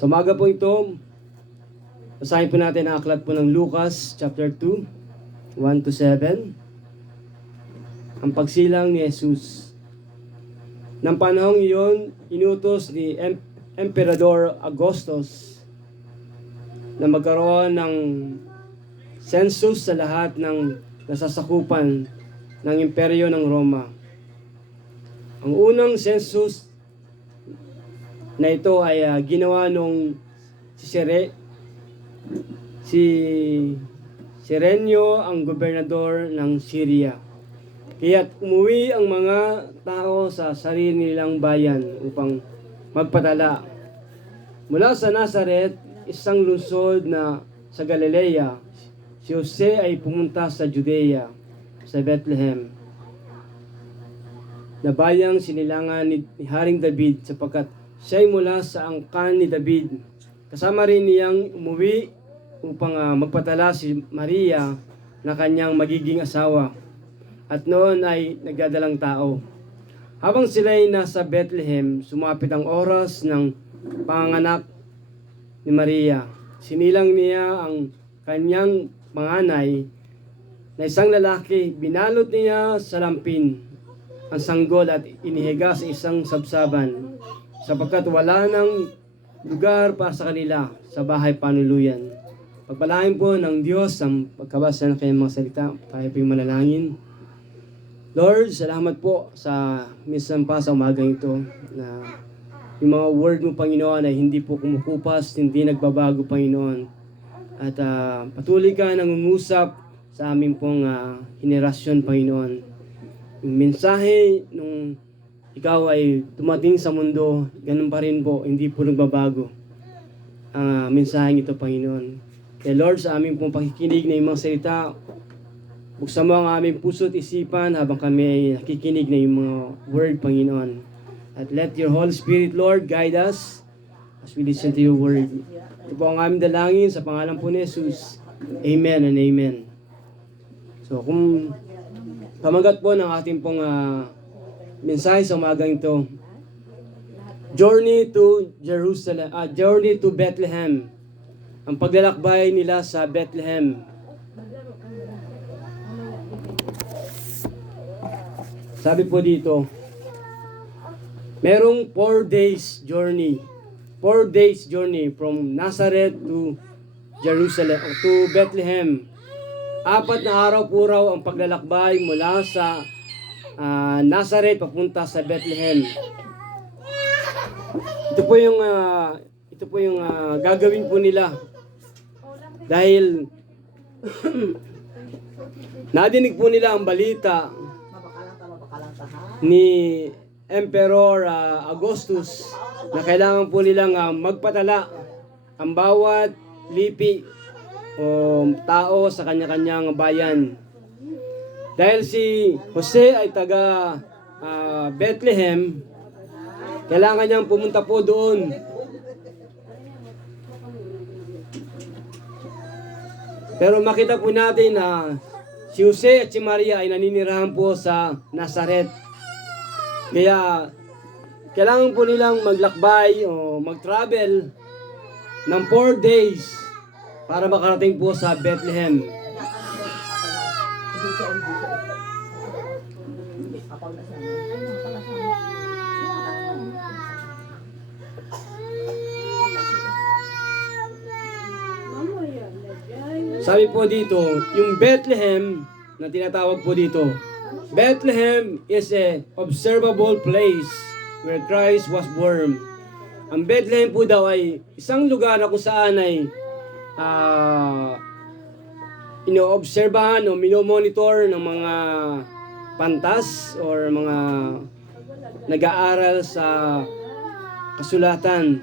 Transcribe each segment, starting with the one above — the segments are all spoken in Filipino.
Sa umaga po ito, basahin po natin ang aklat po ng Lucas chapter 2, 1-7. Ang pagsilang ni Jesus. Nang panahong iyon, inutos ni Emperador Augustus na magkaroon ng census sa lahat ng nasasakupan ng imperyo ng Roma. Ang unang census na ito ay ginawa nung si Serenio ang gobernador ng Syria. Kaya't umuwi ang mga tao sa sarili nilang bayan upang magpatala. Mula sa Nazaret, isang lungsod na sa Galilea, si Jose ay pumunta sa Judea, sa Bethlehem, na bayang sinilangan ni Haring David sapagkat siya ay mula sa angkan ni David. Kasama rin niyang umuwi upang magpatala si Maria na kanyang magiging asawa. At noon ay nagdadalang tao. Habang sila ay nasa Bethlehem, sumapit ang oras ng panganak ni Maria. Sinilang niya ang kanyang panganay na isang lalaki. Binalot niya sa lampin ang sanggol at inihiga sa isang sabsaban sapagkat wala nang lugar para sa kanila sa bahay panuluyan. Pagpalain po ng Diyos ang pagkabasa ng kanyang mga salita. Tayo po yung manalangin. Lord, salamat po sa minsan pa sa umagang ito na yung mga word mo, Panginoon, ay hindi po kumukupas, hindi nagbabago, Panginoon. At patuloy ka nangungusap sa aming pong henerasyon, Panginoon. Yung mensahe nung ikaw ay tumating sa mundo, ganun pa rin po, hindi po nagbabago ang mensaheng ito, Panginoon. Kaya Lord, sa aming pong pakikinig na yung mga salita, buksan mo ang aming puso at isipan habang kami ay nakikinig na yung mga word, Panginoon. At let your Holy Spirit, Lord, guide us as we listen to your word. Ito po ang aming dalangin sa pangalan po ni Jesus. Amen and amen. So kung pamagat po ng ating pong mensahe sa umagang ito, Journey to Jerusalem, Journey to Bethlehem. Ang paglalakbay nila sa Bethlehem. Sabi po dito, merong 4 days journey. 4 days journey from Nazareth to Jerusalem, to Bethlehem. 4 na araw po raw ang paglalakbay mula sa Nazareth papunta sa Bethlehem. Ito po yung gagawin po nila. Dahil nadinig po nila ang balita ni Emperor Augustus na kailangan po nilang magpatala ang bawat lipi o tao sa kanya-kanyang bayan. Dahil si Jose ay taga Bethlehem, kailangan niyang pumunta po doon. Pero makita po natin na si Jose at si Maria ay naninirahan po sa Nazaret. Kaya kailangan po nilang maglakbay o mag-travel ng 4 days para makarating po sa Bethlehem. Sabi po dito, yung Bethlehem na tinatawag po dito, Bethlehem is a observable place where Christ was born. Ang Bethlehem po daw ay isang lugar na kung saan ay inoobserbahan o minomonitor ng mga pantas or mga nag-aaral sa kasulatan.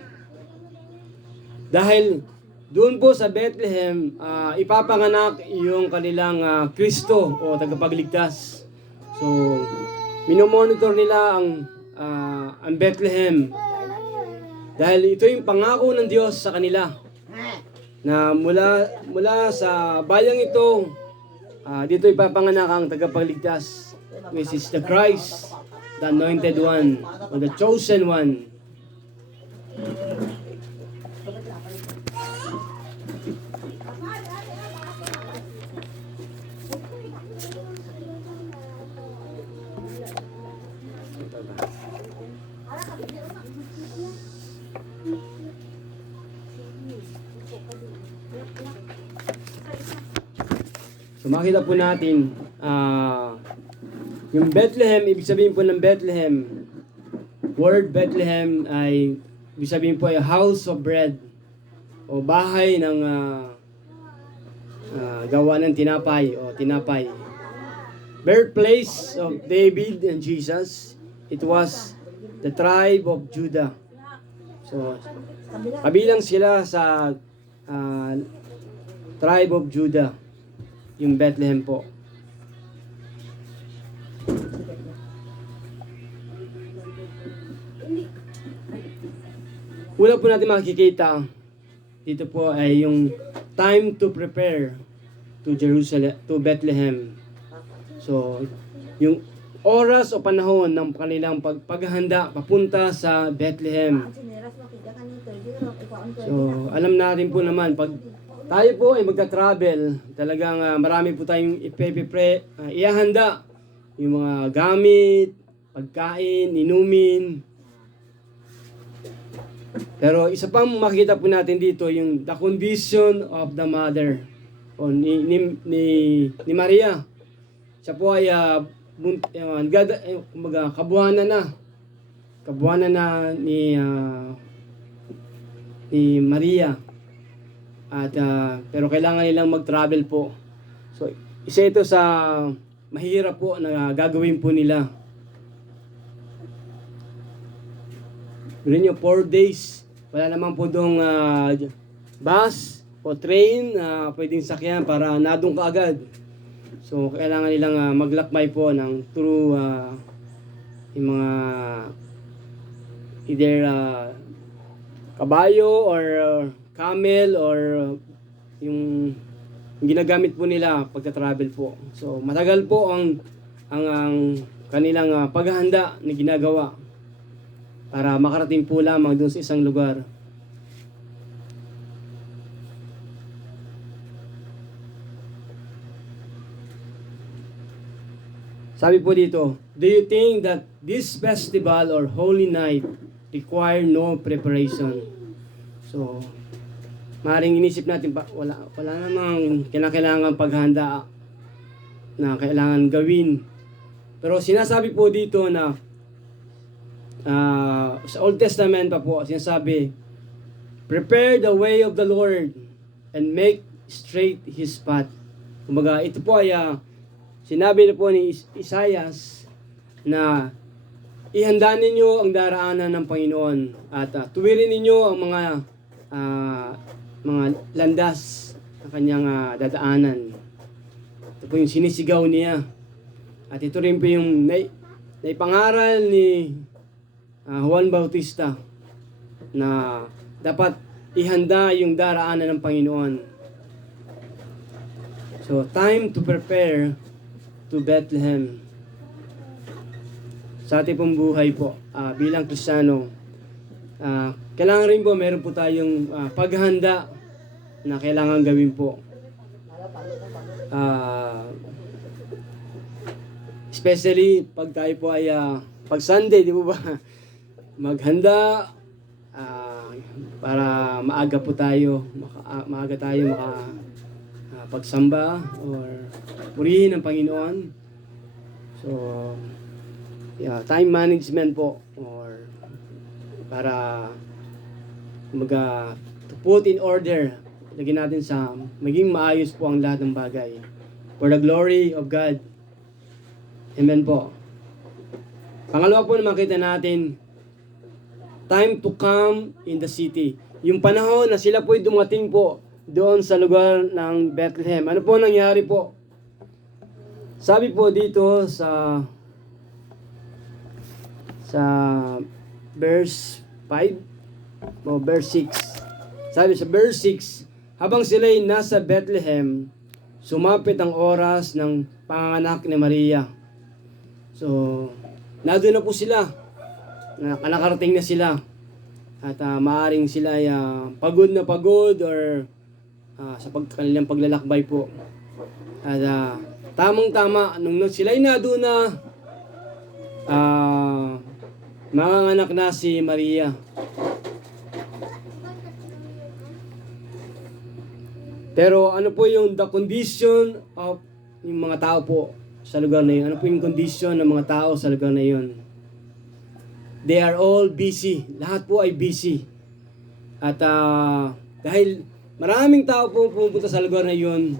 Dahil doon po sa Bethlehem, ipapanganak yung kanilang Kristo o tagapagligtas. So, minomonitor nila ang Bethlehem. Dahil ito yung pangako ng Diyos sa kanila. Na mula sa bayang ito, dito ipapanganak ang tagapagligtas, which is the Christ, the anointed one, or the chosen one. So makita po natin, yung Bethlehem, ibig sabihin po ng Bethlehem, word Bethlehem ay, ibig sabihin po ay house of bread, o bahay ng gawa ng tinapay, o tinapay. Birthplace of David and Jesus, it was the tribe of Judah. So, kabilang sila sa tribe of Judah, yung Bethlehem po. Una po natin makikita, dito po ay yung time to prepare to Jerusalem, to Bethlehem. So, yung oras o panahon ng kanilang paghahanda papunta sa Bethlehem. So, alam natin po naman, pag tayo po ay magta-travel, talagang marami po tayong ihahanda. Yung mga gamit, pagkain, inumin. Pero isa pang makikita po natin dito, yung the condition of the mother, o ni Maria. Siya po ay kabuhanan na ni Maria. At pero kailangan nilang mag-travel po. So isa ito sa mahirap po na gagawin po nila. Rin yung 4 days, wala naman po doong bus o train na pwedeng sakyan para nadong ka agad. So, kailangan nilang maglakbay po ng through yung mga either kabayo or camel or yung ginagamit po nila pagka-travel po. So, matagal po ang kanilang paghahanda na ginagawa para makarating po lamang doon sa isang lugar. Sabi po dito, do you think that this festival or holy night require no preparation? So, maaaring inisip natin, wala namang kinakailangan paghanda na kailangan gawin. Pero sinasabi po dito na sa Old Testament pa po, sinasabi, prepare the way of the Lord and make straight His path. Kumbaga, ito po ay sinabi na po ni Isaias na ihanda ninyo ang daraanan ng Panginoon at tuwirin ninyo ang mga landas ng kanyang dadaanan. Ito po yung sinisigaw niya. At ito rin po yung naipangaral ni Juan Bautista na dapat ihanda yung daraanan ng Panginoon. So, time to prepare to Bethlehem. Sa ating pong buhay po, bilang Kristiyano, kailangan rin po, meron po tayong paghahanda na kailangan gawin po. Especially, pag tayo po ay, pag Sunday, di ba ba? Maghanda, para maaga po tayo, pagsamba or purihin ng Panginoon. So, time management po or para to put in order, lagyan natin sa maging maayos po ang lahat ng bagay for the glory of God. Amen po. Pangalawa po na makita natin, time to come in the city. Yung panahon na sila po'y dumating po doon sa lugar ng Bethlehem. Ano po nangyari po? Sabi po dito sa verse 5 o verse 6. Sabi sa verse 6, habang sila'y nasa Bethlehem, sumapit ang oras ng panganganak ni Maria. So, nandun na po sila. Nakarating na sila. At maaring sila ay pagod na pagod or sa kanilang paglalakbay po. At tamang-tama, nung sila'y nandun na, manganganak na si Maria. Pero ano po yung the condition of yung mga tao po sa lugar na yun? Ano po yung condition ng mga tao sa lugar na yun? They are all busy. Lahat po ay busy. At dahil maraming tao po pupunta sa lugar na yun,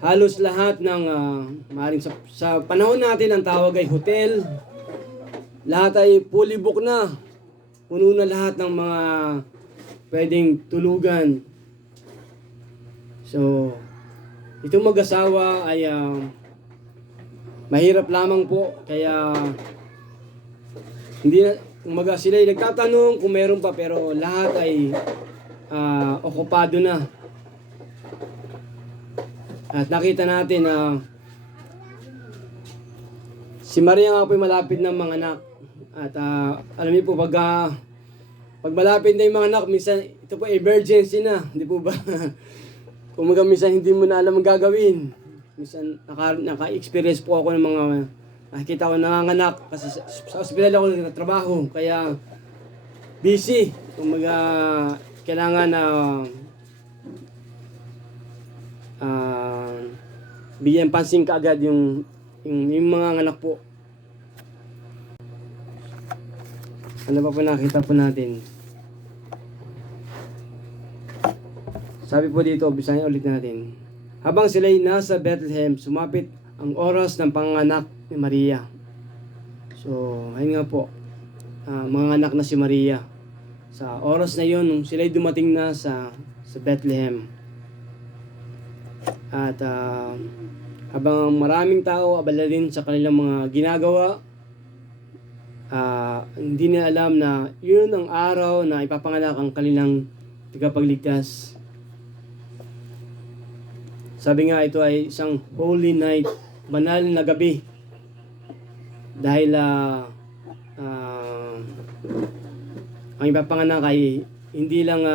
halos lahat ng maaaring sa panahon natin ang tawag ay hotel. Lahat ay fully book na. Puno na lahat ng mga pwedeng tulugan. So, itong mag-asawa ay mahirap lamang po. Kaya hindi na, umaga sila ay nagtatanong kung meron pa, pero lahat ay okupado na. At nakita natin na si Maria nga po ay malapit ng mga anak. At alam niyo po, pag malapit na yung mga anak, minsan ito po emergency na, di po ba? Kung minsan hindi mo na alam ang gagawin. Minsan naka-experience po ako ng mga nakikita ko nanganganak kasi sa ospital ako nagtatrabaho, kaya busy. Kailangan na bigyan pansin kaagad yung mga anak po. Ano pa po nakita po natin? Sabi po dito, bisahin ulit natin. Habang sila'y nasa Bethlehem, sumapit ang oras ng panganak ni Maria. So, ayun nga po, mga anak na si Maria. Sa oras na yun, nung sila'y dumating na sa Bethlehem. At habang maraming tao abala din sa kanilang mga ginagawa, hindi nila alam na yun ang araw na ipapanganak ang kanilang tagapagligtas. Sabi nga, ito ay isang holy night, banal na gabi. Dahil ang ipapanganak ay hindi lang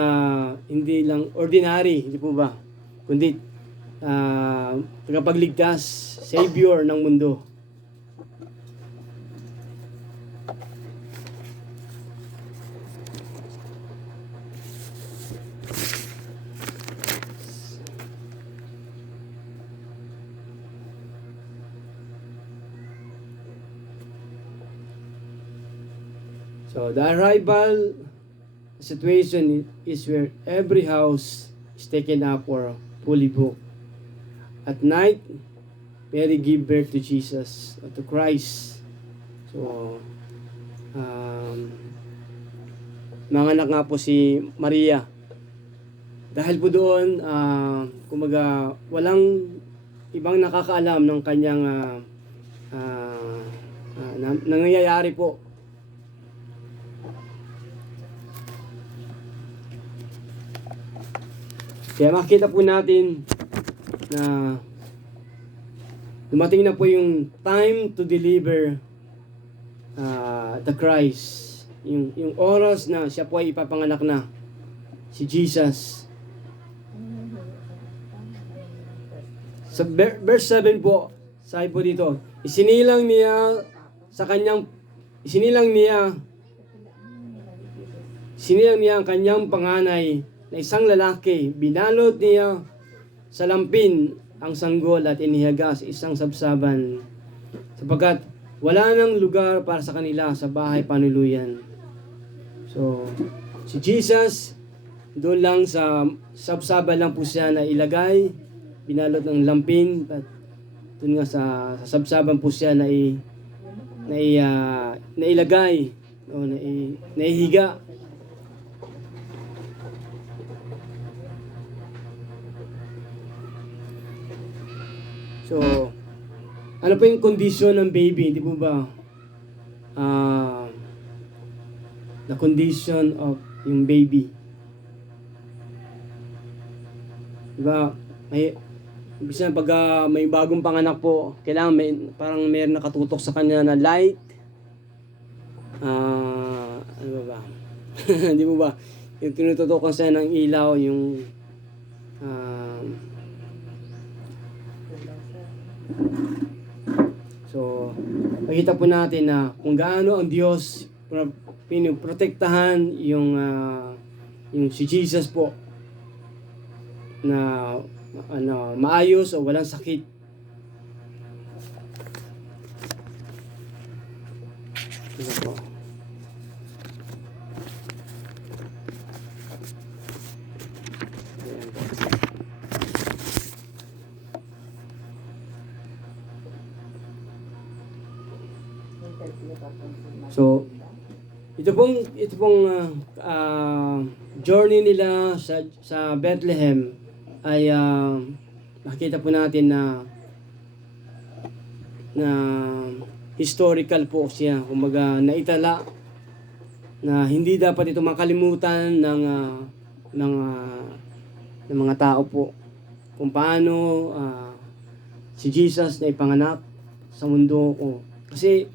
ordinary, hindi po ba? Kundi tagapagligtas, savior ng mundo. So, the arrival situation is where every house is taken up or fully booked. At night, Mary gave birth to Jesus, to Christ. So, manganak nga po si Maria. Dahil po doon, kumaga, walang ibang nakakaalam ng kanyang nangyayari po. Kaya makita po natin na dumating na po yung time to deliver the Christ. Yung oras na siya po ay ipapanganak na, si Jesus. Sa verse 7 po, sabi po dito, isinilang niya ang kanyang panganay na isang lalaki, binalot niya sa lampin ang sanggol at inihaga sa isang sabsaban, sapagkat wala nang lugar para sa kanila sa bahay panuluyan. So, si Jesus, doon lang sa sabsaban lang po siya na ilagay, binalot ng lampin, at doon nga sa sabsaban po siya na ilagay, o naihiga. So, ano po yung condition ng baby, di po ba? The condition of yung baby. Diba? Bisa pag may bagong panganak po, kailangan parang mayroon nakatutok sa kanya na light. Ano ba? Di po ba? Yung tinututokan siya ng ilaw, yung so, makita po natin na kung gaano ang Diyos pinoprotektahan yung si Jesus po na maayos o walang sakit. Ito po. Ayan po. So, ito pong journey nila sa Bethlehem ay nakita po natin na historical po siya, kumbaga naitala na hindi dapat ito makalimutan ng mga tao po kung paano si Jesus na ipanganak sa mundo ko. Kasi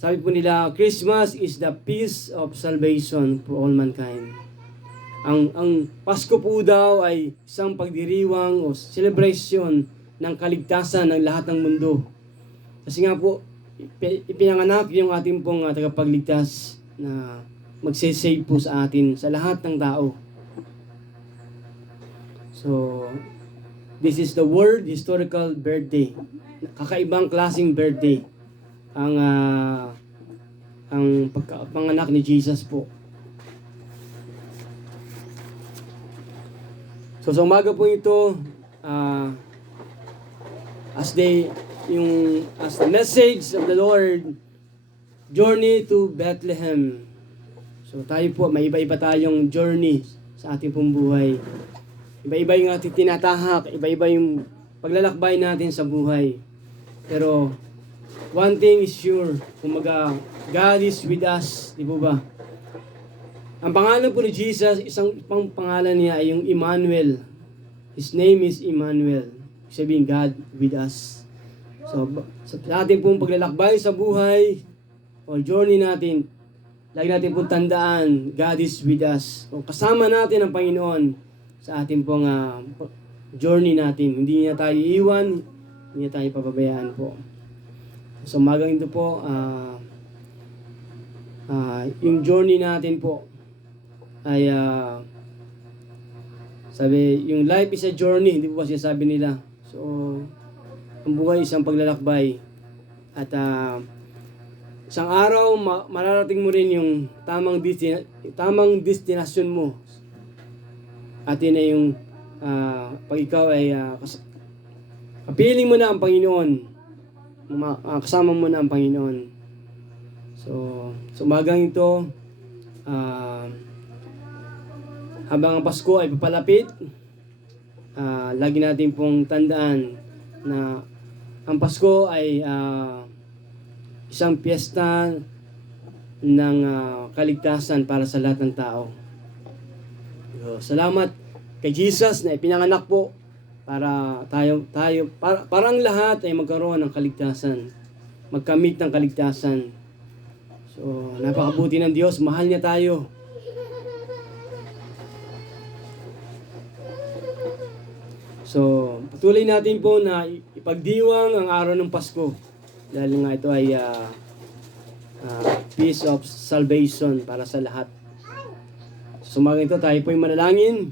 sabi po nila, Christmas is the peace of salvation for all mankind. Ang Pasko po daw ay isang pagdiriwang o celebration ng kaligtasan ng lahat ng mundo. Kasi nga po, ipinanganak yung ating pong tagapagligtas na magsisave po sa atin, sa lahat ng tao. So, this is the world historical birthday. Kakaibang klaseng birthday ang panganak ni Jesus po. So sa umaga po ito, as the message of the Lord, journey to Bethlehem. So tayo po, may iba-iba tayong journey sa ating pong buhay. Iba-iba yung ating tinatahak, iba-iba yung paglalakbay natin sa buhay. Pero one thing is sure, kumaga, God is with us, di po ba? Ang pangalan po ni Jesus, isang pang pangalan niya ay yung Emmanuel. His name is Emmanuel. Sabihin, God with us. So, sa ating pong paglalakbay sa buhay, o journey natin, lagi natin pong tandaan, God is with us. O, kasama natin ang Panginoon sa ating pong journey natin. Hindi niya tayo iiwan, hindi niya tayo pababayaan po. So umagang ito po, yung journey natin po ay sabi, yung life is a journey, hindi po ba sinasabi nila. So, ang buhay isang paglalakbay. At isang araw, mararating mo rin yung tamang destinasyon mo. At yun ay yung pag ikaw ay kapiling mo na ang Panginoon, kasama mo na ang Panginoon. So umagang ito, habang ang Pasko ay papalapit, lagi natin pong tandaan na ang Pasko ay isang piyesta ng kaligtasan para sa lahat ng tao. So, salamat kay Jesus na ipinanganak po para parang lahat ay magkaroon ng kaligtasan, magkamit ng kaligtasan. So, napakabuti ng Diyos, mahal niya tayo. So, patuloy natin po na ipagdiwang ang araw ng Pasko dahil nga ito ay peace of salvation para sa lahat. So, ito tayo po yung manalangin.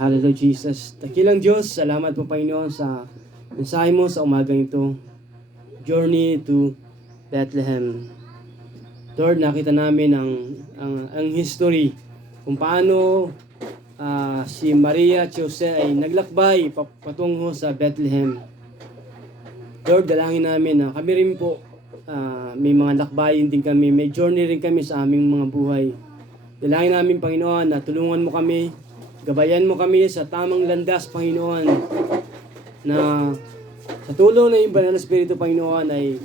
Hallelujah, Jesus. Dakilang Diyos, salamat po Panginoon sa mensahe mo sa umagang ito. Journey to Bethlehem. Lord, nakita namin ang history kung paano si Maria at Jose ay naglakbay patungo sa Bethlehem. Lord, dalangin namin na kami rin po may mga lakbayin din kami, may journey rin kami sa aming mga buhay. Dalangin namin Panginoon na tulungan mo kami, gabayan mo kami sa tamang landas, Panginoon, na sa tulong ng Banal na Espiritu, Panginoon, ay